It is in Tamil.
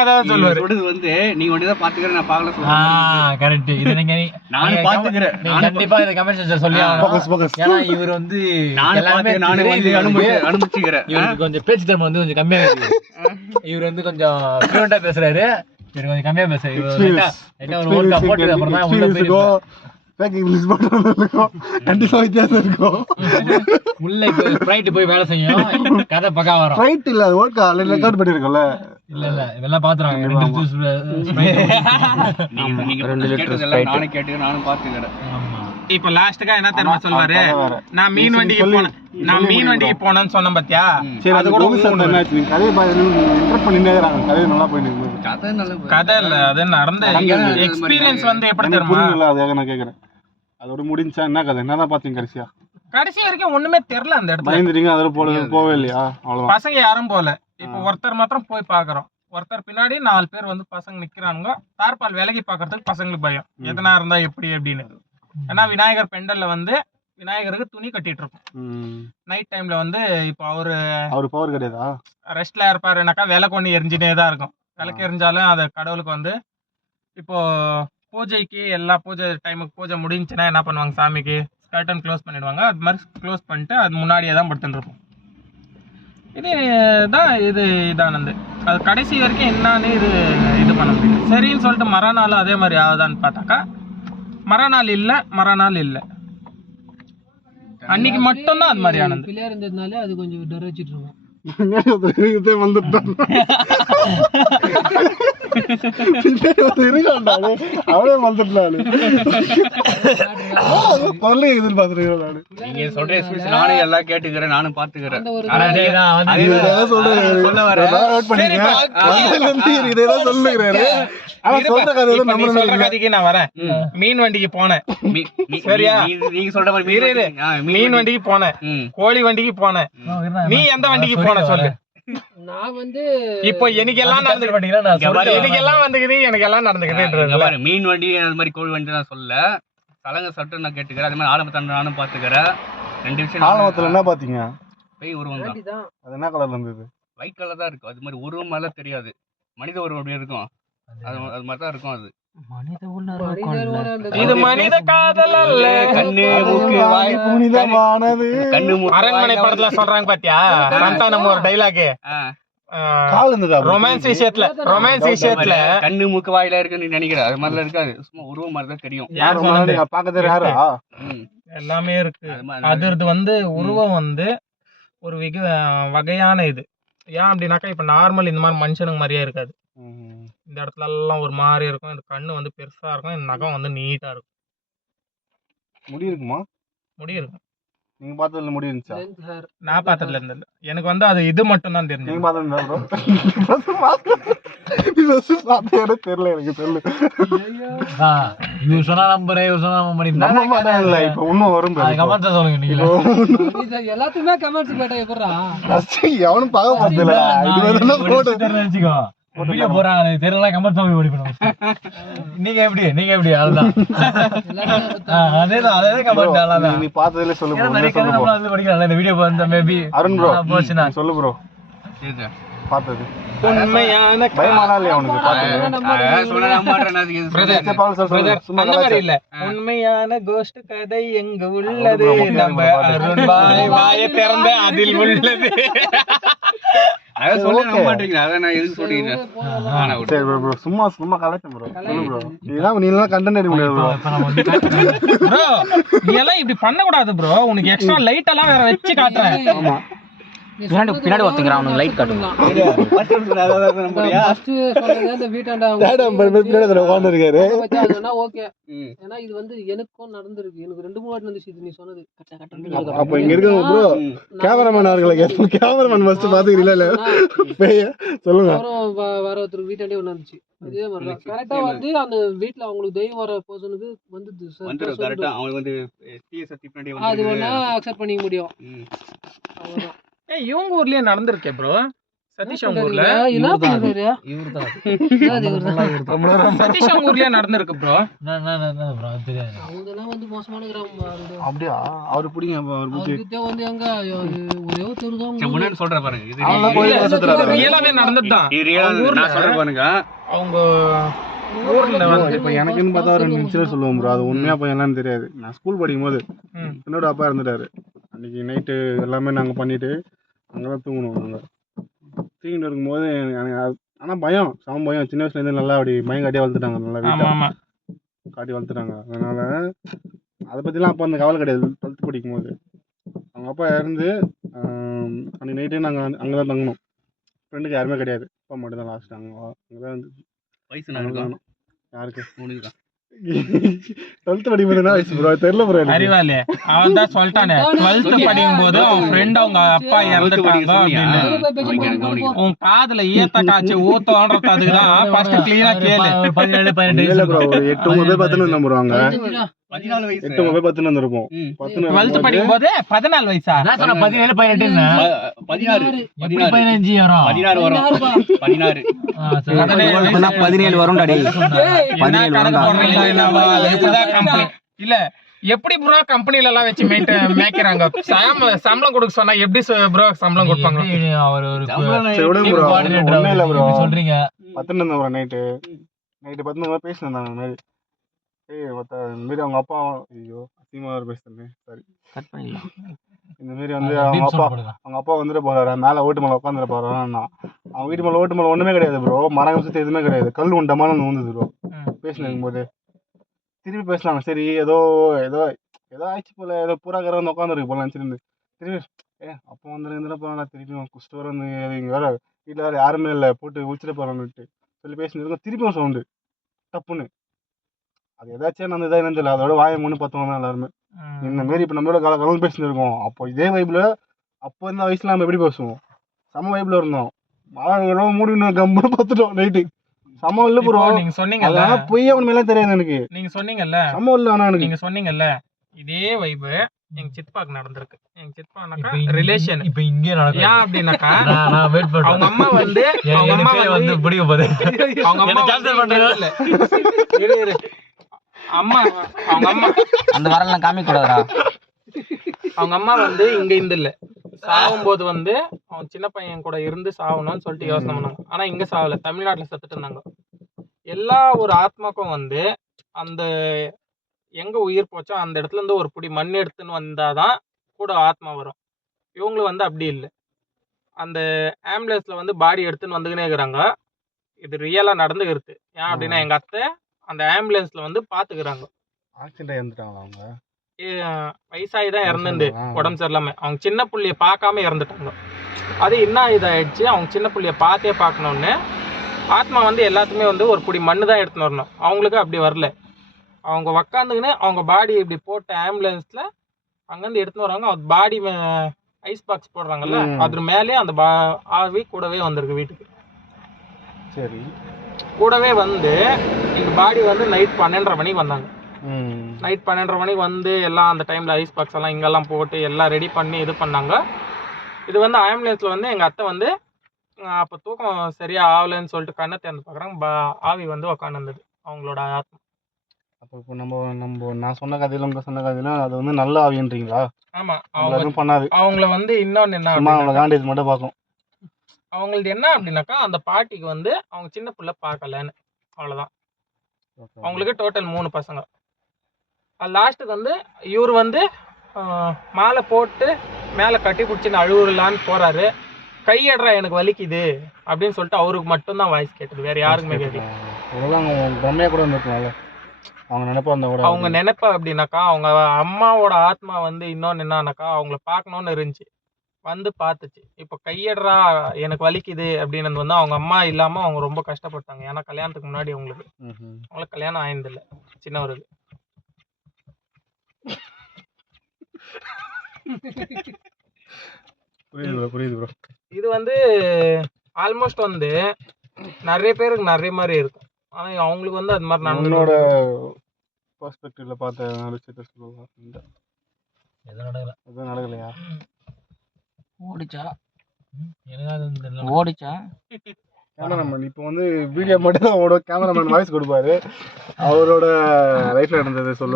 அதான் சொல்லுவாரு. சொல்றது வந்து நீங்க ஒண்டிதான் பாத்துக்கிறேன் நான் பார்க்கல சொல்றேன். கரெக்ட். இது நீங்க நானும் பாத்துக்கிறேன். நான் கண்டிப்பா இத கமெண்ட் செக்ஷன்ல சொல்லி ஆகணும். ஏன்னா இவர் வந்து நானே வந்து அனுமதிச்சுக்கிறேன். இவருக்கு கொஞ்சம் பேச்சு திறமை வந்து கொஞ்சம் கம்மியா இருக்கு. இவர் வந்து கொஞ்சம் ஃப்ளூயண்டா பேசுறாரு. இவர் கொஞ்சம் கம்மியா பேசுறாரு. இவர் ஒரு ஓட்டா போட்டு அப்புறம் தான் உள்ள போய் பேக் இங்கிலீஷ் போட்டுறதுக்கும் கண்டிப்பா வித்தியாசம் இருக்கும். உள்ள ஃப்ளைட் போய் வேலை செய்யும். கதை பக்கா வரும். ஃப்ளைட் இல்ல அது ஓட்கா ஆல்ரெடி ரெக்கார்ட் பண்ணிருக்கோம்ல. இல்ல இதெல்லாம் பாத்துறாங்க. 2 ஜூஸ் நீங்க 2 லிட்டர் ஸ்ப்ரைட் நானே கேட்டு நானும் பாத்துக்கிறேன். இப்ப லாஸ்ட்க்கா என்ன தெரியுமா சொல்வாரு? நான் மீன் வண்டிக்கு போனேன்னு சொன்னேன் பாத்தியா? சரி அது கூட என்னாச்சு? கதையை இன்டர் பண்ணிட்டே இருக்காங்க. கதை நல்லா போயிட்டு கதை இல்ல அது நடந்த எக்ஸ்பீரியன்ஸ் வந்து எப்படி தெரியுமா? புரியல அதுக்காக நான் கேக்குறேன். அதோட முடிஞ்சா என்ன கதை? என்னதான் பாத்தீங்க கடைசியா? கடைசி வரைக்கும் ஒண்ணுமே தெரியல அந்த இடத்துல. பயந்துட்டீங்க அதோட போவே இல்லையா? அவ்வளவுதான். பசங்க யாரும் போல. இப்ப ஒருத்தர் மாத்திரம் போய் பாக்குறோம். ஒருத்தர் பின்னாடி 4 பேர் வந்து பசங்க நிக்கிறானுங்க. தார்பால் விலகி பாக்குறதுக்கு பசங்களுக்கு பயம். எதனா இருந்தா எப்படி அப்படின்னு. ஏன்னா விநாயகர் பெண்டல்ல வந்து விநாயகருக்கு துணி கட்டிட்டு இருக்கும். நைட் டைம்ல வந்து இப்போ அவரு பவர் கிடையாதா? ரெஸ்ட்ல இருப்பாருனாக்கா விளக்கு ஒண்ணு எரிஞ்சுட்டே தான் இருக்கும். விளக்கு எரிஞ்சாலும் அது கடவுளுக்கு வந்து இப்போ பூஜைக்கு எல்லா பூஜை டைமுக்கு பூஜை முடிஞ்சுன்னா என்ன பண்ணுவாங்க? சாமிக்கு கர்டன் க்ளோஸ் பண்ணிடுவாங்க. அது மாதிரி க்ளோஸ் பண்ணிட்டு அது முன்னாடியே தான் படுத்துட்டு இருக்கும். இதானது அது கடைசி வரைக்கும் என்னன்னு இது பண்ண முடியும். சரின்னு சொல்லிட்டு மறுநாள் அதே மாதிரி ஆகுதான்னு பார்த்தாக்கா மறுநாள் இல்லை. அன்னைக்கு மட்டும்தான் அது மாதிரி ஆனது. பிள்ளையா இருந்ததுனால அது கொஞ்சம் டர் வச்சுட்டு இருக்கோம். நீங்க சொல்ற எக்ஸ்பிரஸ் நானே எல்லாம் கேட்டுக்கிறேன். நானும் பாத்துக்கிறேன். நான் வரேன். மீன் வண்டிக்கு போனேன். சரியா? நீங்க சொல்ற மாதிரி மீன் வண்டிக்கு போனேன். கோழி வண்டிக்கு போனேன். நீ எந்த வண்டிக்கு போன சொல்லு. நான் வந்து இப்போ எனக்கு எல்லாம் வந்துக்குது. எனக்கு எல்லாம் நடந்துக்குது. மீன் வண்டி அது மாதிரி கோழி வண்டி நான் சொல்ல சலங்க சட்டு நான் கேட்டுக்கிறேன். அதே மாதிரி ஆலமத்தண்டை நானும் பாத்துக்கிறேன். 2 விஷயம். ஆலமத்துல என்ன பாத்தீங்க? பேய் உருவம் தான். அது என்ன கலர்ல இருந்தது? ஒயிட் கலர் தான் இருக்கும். அது மாதிரி உருவம் எல்லாம் தெரியாது. மனித உருவம் அப்படியே இருக்கும். அது மாதிரி தான் இருக்கும். அது இது மனித காதல் அல்ல. கண்ணு மூக்கு வாய் புனிதமானது. கண்ணு மூக்கு அரண்மனை படத்துல சொல்றாங்க பாத்தியா? சந்தானம் ஒரு டைலாக் ரொமான்ஸ் விஷயத்துல கண்ணு மூக்கு வாயில இருக்குன்னு நீ நினைக்கிற அது மாதிரிலாம் இருக்காது. சும்மா உருவம் மாதிரி தான் தெரியும். எல்லாமே இருக்கு. அது வந்து உருவம் வந்து ஒரு வகையான இது. ஏன் அப்படின்னாக்கா இப்ப நார்மல் இந்த மாதிரி மனுஷனுக்கு மாதிரியே இருக்காது. இந்த இடத்துல எல்லாம் ஒரு மாதிரி இருக்கும். இந்த கண்ணு வந்து பெருசா இருக்கும். இந்த நகம் வந்து நீட்டா இருக்கும். முடி இருக்குமா? முடி இருக்கும். நீங்க பார்த்ததுல முடி இருந்துச்சா? நான் பார்த்ததுல இருந்தது. எனக்கு வந்து அது இது மட்டும் தான் தெரிஞ்சது. நீங்க பார்த்தது தெரியல. எனக்கு தெரியல. யூ சொன்னா நம்பரே யூ சொன்னா நம்ப இல்ல இப்ப இன்னும் வரும். கமெண்ட்ஸ் சொல்லுங்க நீங்க. எல்லாத்துக்குமே கமெண்ட்ஸ் கேட்டா எப்பறா? எவனும் பார்க்க போறதில்ல. இது வேணா போடு நினைச்சுக்கோ. வீடியோ போறாங்க தெரியல கமெண்ட் பண்ணி ஓடி போடுங்க. நீங்க எப்படி அதுதான். அதே கமெண்ட் அவ்வளவுதான். நீ பார்த்ததுல சொல்லு ப்ரோ. நிறைய கதை நம்ம வந்து படிக்கலாம். இந்த வீடியோ வந்து மேபி அருண் ப்ரோ போச்சுனா சொல்லு ப்ரோ. சரிடா. பார்த்தது உண்மையான பயமானால அவனுக்கு பார்த்தது. சொன்னா நம்ப மாட்டேன். பிரதர் சும்மா மாதிரி இல்ல. உண்மையான கோஸ்ட் கதை எங்க உள்ளது? நம்ம அருண் வாயை திறந்த அதில் உள்ளது. அத சொல்ல நம்ப மாட்டீங்க. அத நான் எதுக்கு சொல்றீங்க? சரி ப்ரோ சும்மா கலெக்ட் ப்ரோ. சொல்லு ப்ரோ. நீ எல்லாம் கண்டென்ட் எடுக்க முடியாது ப்ரோ. ப்ரோ நீ எல்லாம் இப்படி பண்ண கூடாது ப்ரோ. உனக்கு எக்ஸ்ட்ரா லைட் எல்லாம் வேற வெச்சு காட்றேன். ஆமா. பின்னாடி ஒருத்தங்கற அவனுக்கு லைட் காட்டுங்க. ஃபர்ஸ்ட் சொல்றது அந்த வீட்டாண்ட டேடம் பின்னாடி உட்கார்ந்து இருக்காரு. சொன்னா ஓகே. ஏன்னா இது வந்து எனக்கும் நடந்துருக்கு. எனக்கு 2-3 வாட்டி நடந்துச்சு நீ சொன்னது. அப்ப இங்க இருக்கவங்க ப்ரோ கேமராமேன் அவர்களுக்கு கேமராமேன் ஃபர்ஸ்ட் பாத்துக்கிறீங்களா இல்ல? சொல்லுங்க. வேற ஒருத்தர் வீட்டாண்டே நடந்துச்சு. அதே மாதிரி தான் கரெக்ட்டா வந்து அந்த வீட்ல அவங்களுக்கு தெய்வம் வர பர்சனுக்கு வந்துது சார். வந்து கரெக்ட்டா அவங்க வந்து தீய சக்தி பின்னாடி வந்து அது வேணா அக்செப்ட் பண்ணிக்க முடியும். அவ்வளவுதான். இவங்க ஊர்லயே நடந்திருக்கே ப்ரோ. சதீஷ் அவங்க ஊர்ல என்ன பண்றாரு இவர்தான் சதீஷ் அவங்க ஊர்லயே நடந்திருக்கு ப்ரோ. அவங்கெல்லாம் வந்து மோசமான கிராமம். அப்படியா? அவரு பிடிங்க அவர் பிடிச்சி அவர்கிட்ட வந்து எங்க ஒரே தெரு தான் சரி, முன்னாடி சொல்றேன் பாருங்க இது அவன்லாம் கோயில் real- சுத்துறாரு. ரியலாவே நடந்துதான். இது real ஆ நான் சொல்றேன் பாருங்க. அவங்க ஊர்ல வந்து இப்போ எனக்குன்னு பார்த்தா ஒரு 2 நிமிஷம் சொல்லுவோம் ப்ரோ. அது உண்மையா போய் என்னன்னு தெரியாது. நான் ஸ்கூல் படிக்கும் போது என்னோட அப்பா இருந்துட்டாரு. அன்னைக்கு நைட்டு எல்லாமே நாங்கள் பண்ணிட்டு அங்கே தான் தூங்கணும். நாங்கள் தூங்கிட்டு இருக்கும்போது ஆனால் பயம், சம பயம். சின்ன வயசுலேருந்து நல்லா அப்படி பயம் காட்டியே வளர்த்துட்டாங்க. நல்லா ஆமா வீட்டை ஆமா காட்டி வளர்த்துட்டாங்க. அதனால அதை பற்றிலாம் அப்போ அந்த கவலை கிடையாது. 12th படிக்கும் போது அவங்க அப்பா இருந்து அன்னைக்கு நைட்டே நாங்கள் அங்கே தான் தங்கணும். ஃப்ரெண்டுக்கு யாருமே கிடையாது. அப்பா மட்டும் தான் லாஸ்ட். அங்கே தான் வந்து வயசு நான் இருக்கா? யாருக்கு உனக்கு தான். 12th படிக்கும்போது என்ன வயசு ப்ரோ? தெரியல ப்ரோ எனக்கு. அறிவாளி அவன் தான் சொல்லிட்டானே 12th படிக்கும் போது அவன் ஃப்ரெண்ட் அவங்க அப்பா இறந்துட்டாங்க அப்படின்னு. உன் காதுல ஈயத்த காய்ச்சி ஊத்தோன்றது அதுக்குதான் ஃபர்ஸ்ட் கிளீனா கேளு. 17-18 இல்ல ப்ரோ, ஒரு 8-9 பேர் 10 வந்து போடுவாங்க. 14 வயசு. 8-9 பேர் 10 வந்திருப்போம். 12th படிக்கும் போது 14 வயசா? நான் சொன்ன 17-18 16 எப்படி 15 வரும் 16 வரும். 16 17 வரும்டா டேய். என்ன கணக்கு போடுறீங்களா என்னவா? இதுதான் company. இல்ல எப்படி ப்ரோ கம்பெனில எல்லாம் வச்சு மேய்க்கிறாங்க? சம்பளம் கொடுக்க சொன்னா எப்படி ப்ரோ சம்பளம் கொடுப்பாங்க? அவர் ஒரு சரி விடுங்க ப்ரோ. ஒண்ணும் இல்ல ப்ரோ. சொல்றீங்க 10 இருந்தேன் ப்ரோ. நைட்டு 10 பேசினேன் இந்த மாதிரி. இந்த மாதிரி அவங்க அப்பா, ஐயோ அசிங்கமா பேசுறேன், சாரி. கட் பண்ணிடலாம். இந்த மாதிரி வந்து அவங்க அப்பா வந்துட்டு போறாரு. மேலே ஓட்டு மேலே உட்காந்துட்டு போறாருன்னா அவங்க வீட்டு மேலே ஓட்டு மேலே ஒண்ணுமே கிடையாது ப்ரோ. மரம் சுற்றி எதுவுமே கிடையாது. கல் உண்டமான வந்தது ப்ரோ. பேசினேன் போது திருப்பி பேசலாம். சரி ஏதோ ஏதோ ஏதோ ஆயிடுச்சு போல, ஏதோ பூராக்கரை வந்து உட்காந்துருக்கு போல நினச்சிருந்து திருப்பி அப்போ வந்து இருந்துட்டு போகலாம். திருப்பி குஸ்ட்டு வர வந்து இங்கே வேற வீட்டில் வேறு யாருமே இல்லை, போட்டு உச்சிட்டு போகிறான்னுட்டு சொல்லி பேசினதுக்கும் திருப்பியும் சவுண்டு தப்புன்னு. அது ஏதாச்சும் நான் இதாக என்னன்னு தெரியல. அதோட வாயை மூணு பார்த்தவங்க தான் எல்லாருமே. இந்த மாரி இப்போ நம்மளோட கலந்து பேசினிருக்கோம். அப்போ இதே வைப்பில் அப்போ இந்த வயசில் நம்ம எப்படி பேசுவோம்? செம வைப்பில் இருந்தோம். மழை மூடி கம்முன்னு பார்த்துட்டோம் நைட்டு. சம இல்லை ப்ரோ. நீங்க சொன்னீங்கல்ல, அதனால பொய்யா உண்மையெல்லாம் தெரியாது எனக்கு. நீங்க சொன்னீங்கல்ல, சம இல்லை. ஆனால் எனக்கு நீங்க சொன்னீங்கல்ல இதே வைபு எங்க சித்பாக்கு நடந்திருக்கு. எங்க சித்பானாக்கா ரிலேஷன். இப்போ இங்கே நடக்கும். ஏன் அப்படின்னாக்கா நான் வெயிட் பண்றேன். அவங்க அம்மா வந்து வந்து பிடிக்க போகுது. அவங்க அம்மா கேன்சல் பண்றேன். இரு அம்மா அவங்க அம்மா அந்த வரலாம் காமிக்க கூடாதா? அவங்க அம்மா வந்து இங்க இருந்து இல்ல சாகும்போது வந்து அவன் சின்ன பையன் கூட இருந்து சாகணும்னு சொல்லிட்டு யோசனை பண்ணாங்க. ஆனா இங்க சாகல, தமிழ்நாட்டுல செத்துட்டு இருந்தாங்க. எல்லா ஒரு ஆத்மாக்கும் வந்து அந்த எங்க உயிர் போச்சோ அந்த இடத்துல இருந்து ஒரு புடி மண் எடுத்துன்னு வந்தாதான் கூட ஆத்மா வரும். இவங்களும் வந்து அப்படி இல்லை. அந்த ஆம்புலன்ஸ்ல வந்து பாடி எடுத்துன்னு வந்துக்கினே இருக்கிறாங்க. இது ரியலா நடந்துக்கிறது. ஏன் அப்படின்னா எங்க அத்தை அந்த ஆம்புலன்ஸ்ல வந்து பாத்துக்கிறாங்க. ஆக்சிடென்ட் இறந்துட்டாங்களா அவங்க? வயசாகி தான் இறந்துண்டு உடம்பு சரியில்லாம. அவங்க சின்ன புள்ளைய பார்க்காம இறந்துட்டாங்க. அது என்ன இதாயிடுச்சு, அவங்க சின்ன புள்ளைய பார்த்தே பார்க்கணுன்னு ஆத்மா வந்து எல்லாத்துக்குமே வந்து ஒரு புடி மண்ணு தான் எடுத்துன்னு வரணும். அவங்களுக்கு அப்படி வரல. அவங்க உக்காந்துக்கின்னு அவங்க பாடி இப்படி போட்ட ஆம்புலன்ஸ்ல அங்கேருந்து எடுத்துன்னு வராங்க. அது பாடி ஐஸ் பாக்ஸ் போடுறாங்கல்ல, அது மேலே அந்த ஆவி கூடவே வந்திருக்கு வீட்டுக்கு. சரி, கூடவே வந்து எங்க பாடி வந்து நைட் 12:30 மணிக்கு வந்தாங்க. நைட் 12:30 மணிக்கு வந்து எல்லாம் அந்த டைம்ல ஐஸ் பாக்ஸ் எல்லாம் இங்கெல்லாம் போட்டு எல்லாம் ரெடி பண்ணி இது பண்ணாங்க. இது வந்து ஆம்புலன்ஸ்ல வந்து எங்க அத்தை வந்து அப்போ தூக்கம் சரியா ஆகலைன்னு சொல்லிட்டு கண்ணை திறந்து பார்க்குறாங்க. ஆவி வந்து உக்காந்துருந்தது அவங்களோட ஆத்மா. அப்போ இப்போ நம்ம நான் சொன்ன கதையில உங்க சொன்ன கதையில அது வந்து நல்ல ஆவின்றீங்களா? ஆமா, அவங்க எதுவும் பண்ணாது. அவங்கள வந்து இன்னொன்னு என்ன சும்மா அவங்கள காண்டேஜ் மட்டும் பார்க்கும். அவங்களது என்ன அப்படின்னாக்கா அந்த பாட்டிக்கு வந்து அவங்க சின்ன பிள்ளை பார்க்கலன்னு, அவ்வளோதான். அவங்களுக்கு டோட்டல் 3 பசங்க. லாஸ்ட்டுக்கு வந்து இவர் வந்து மாலை போட்டு மேலே கட்டி பிடிச்சின்னு அழுவுலான்னு போறாரு. கையடுறா எனக்கு வலிக்குது அப்படின்னு சொல்லிட்டு அவருக்கு மட்டும்தான் வாய்ஸ் கேட்டது, வேற யாருக்குமே கேட்கல. பிரம்மையா கூட இருந்திருக்கலாம்ல, அவங்க நினைப்பா இருந்தா கூட. அவங்க நினைப்பா அப்படின்னாக்கா அவங்க அம்மாவோட ஆத்மா வந்து இன்னொன்று என்னன்னாக்கா அவங்கள பார்க்கணுன்னு இருந்துச்சு, வந்து பார்த்துச்சு. இப்போ கையடுறா எனக்கு வலிக்குது அப்படின்னு வந்து அவங்க அம்மா இல்லாமல் அவங்க ரொம்ப கஷ்டப்பட்டாங்க. ஏன்னா கல்யாணத்துக்கு முன்னாடி அவங்களுக்கு கல்யாணம் ஆயிருந்தில்ல சின்னவருக்கு. புரியுது ப்ரோ. இது வந்து ஆல்மோஸ்ட் வந்து நிறைய பேருக்கு நிறைய மாதிரி இருக்கும். ஆனால் அவங்களுக்கு வந்து அது மாதிரி என்னோட பெர்ஸ்பெக்டிவ்ல பார்த்த விஷயத்த சொல்லுவாங்க. எதுவும் நடக்கலையா? ஓடிச்சா எனக்கு ஓடிச்சா கேமராமேன் இப்போ வந்து வீடியோ மட்டும் தான் ஓடும், கேமராமேன் வாய்ஸ் கொடுப்பாரு, அவரோட லைஃப்ல நடந்தது சொல்லுவாரு.